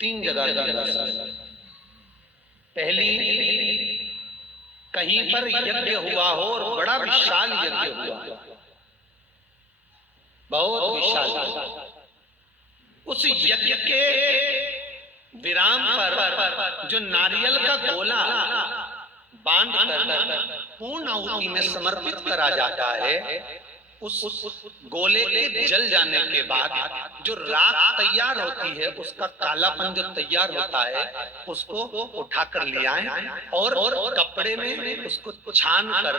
तीन जगह का दर्शन। पहली, कहीं पर यज्ञ हुआ हो और बड़ा विशाल यज्ञ हुआ, बहुत विशाल। उस यज्ञ के विराम पर जो नारियल का गोला बांध कर पूर्ण आहुति में समर्पित करा जाता है, उस गोले के जल जाने के बाद जो राख तैयार होती है, उसका कालापन जो तैयार होता है, उसको उठाकर ले आए और कपड़े में उसको छान कर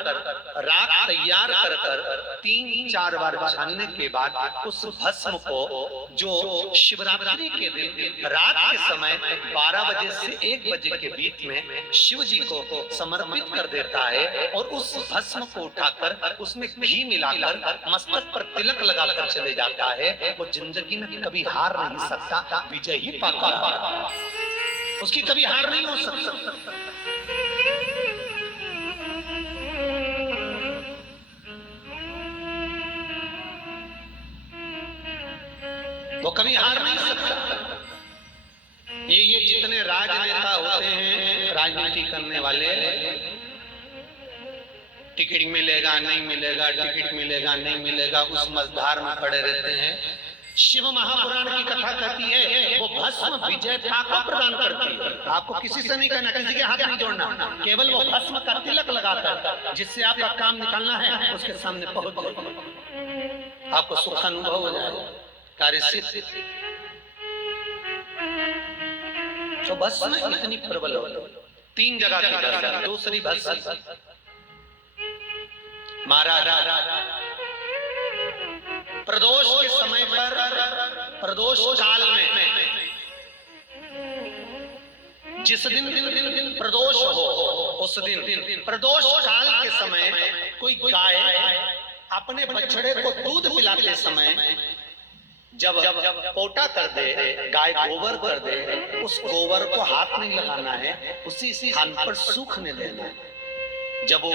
राख तैयार कर 3-4 बार छानने के बाद उस भस्म को जो शिवरात्रि के दिन रात के समय 12 बजे से 1 बजे के बीच में शिव जी को समर्पित कर देता है और उस भस्म को उठाकर उसमें घी मिलाकर मस्तक पर तिलक लगाकर चले जाता है। वो जिंदगी में कभी हार नहीं सकता, विजय ही पाता, उसकी कभी हार नहीं हो सकता। वो कभी हार नहीं सकता। ये जितने राजनेता होते हैं, राजनीति करने वाले, टिकट मिलेगा नहीं मिलेगा, टिकट मिलेगा नहीं मिलेगा, उस मझधार में पड़े रहते हैं। शिव महापुराण की कथा कहती है वो भस्म विजेता को प्रदान करती है। आपको किसी से नहीं कहना, किसी के हाथ नहीं जोड़ना, केवल वो भस्म का तिलक लगाकर जिससे आपका काम निकालना है उसके सामने पहुंच जाए, आपको सुख अनुभव हो जाएगा, कार्य सिद्ध। तो भस्म इतनी प्रबल हो, 3 जगह की दर्शन। दूसरी भस्म महाराज प्रदोष के समय पर, प्रदोष काल में, जिस दिन प्रदोष हो उस दिन प्रदोष काल के समय कोई गाय अपने बछड़े को दूध पिलाते समय जब पोटा कर दे, गाय गोबर कर दे, उस गोबर को हाथ नहीं लगाना है, उसी स्थान पर सूखने देना है। जब वो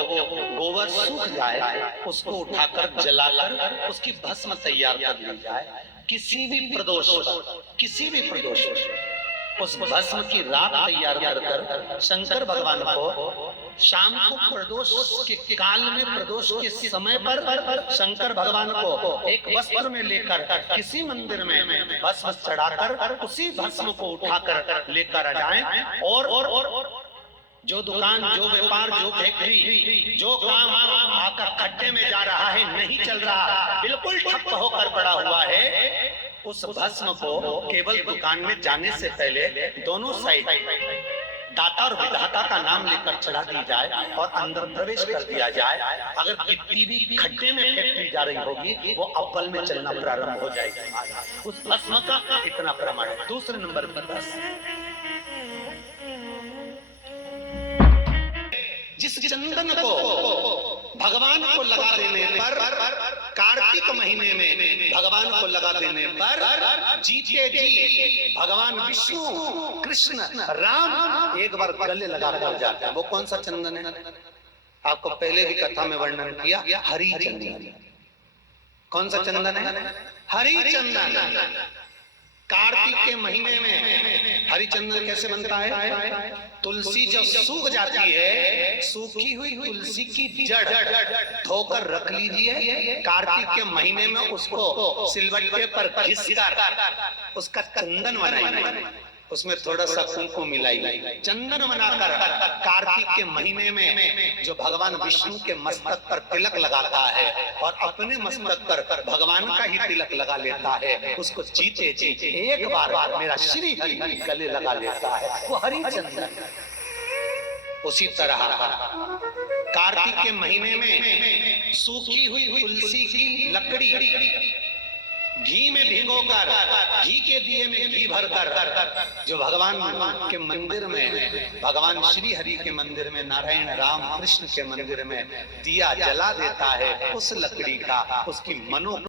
गोबर सूख जाए उसको उठाकर जलाकर उसकी भस्म तैयार कर ली जाए। किसी भी प्रदोष उस भस्म की राख तैयार कर शंकर भगवान को शाम को प्रदोष के काल में, प्रदोष के समय पर शंकर भगवान को एक वस्त्र में लेकर किसी मंदिर में भस्म चढ़ाकर उसी भस्म को उठाकर लेकर आ जाएं और जो दुकान, जो व्यापार, जो फैक्ट्री, जो काम आकर खड्डे में जा रहा है, नहीं चल रहा, बिल्कुल ठप होकर पड़ा हुआ है, उस भस्म को केवल दुकान में जाने से पहले दोनों साइड दाता और विधाता का नाम लेकर चढ़ा दी जाए और अंदर प्रवेश कर दिया जाए। अगर कितनी भी खड्डे में फैक्ट्री जा रही होगी, वो अव्वल में चलना प्रारंभ हो जाएगी। उस भस्म का इतना प्रमाण है। दूसरे नंबर पर जिस चंदन को भगवान को लगा देने पर, कार्तिक महीने में भगवान को लगा देने पर जीते जी भगवान विष्णु, कृष्ण, राम एक बार गले लगा कर जाते हैं। वो कौन सा चंदन है? आपको पहले भी कथा में वर्णन किया, हरि चंदन। कौन सा चंदन है? हरि चंदन। कार्तिक के महीने में हरिचंदन कैसे बनता है? तुलसी जब सूख जाती है, सूखी हुई तुलसी की जड़ धोकर रख लीजिए। कार्तिक के महीने में उसको सिलबट्टे पर घिसकर उसका चंदन बनाइए, उसमें थोड़ा सा कुमकुम मिलाइए, चंदन बनाकर कार्तिक के महीने में जो भगवान विष्णु के मस्तक पर तिलक लगाता है और अपने मस्तक पर भगवान का ही तिलक लगा लेता है, उसको जीते जी एक बार मेरा श्री हरि गले लगा लेता है, वो हरि चंदन। उसी तरह कार्तिक के महीने में सूखी हुई तुलसी की लकड़ी घी में भिगोकर, घी के दिए में घी भरकर जो भगवान के मंदिर में, भगवान श्री हरि के मंदिर में, नारायण राम कृष्ण के मंदिर में दिया जला देता है, उस लकड़ी का उसकी मनो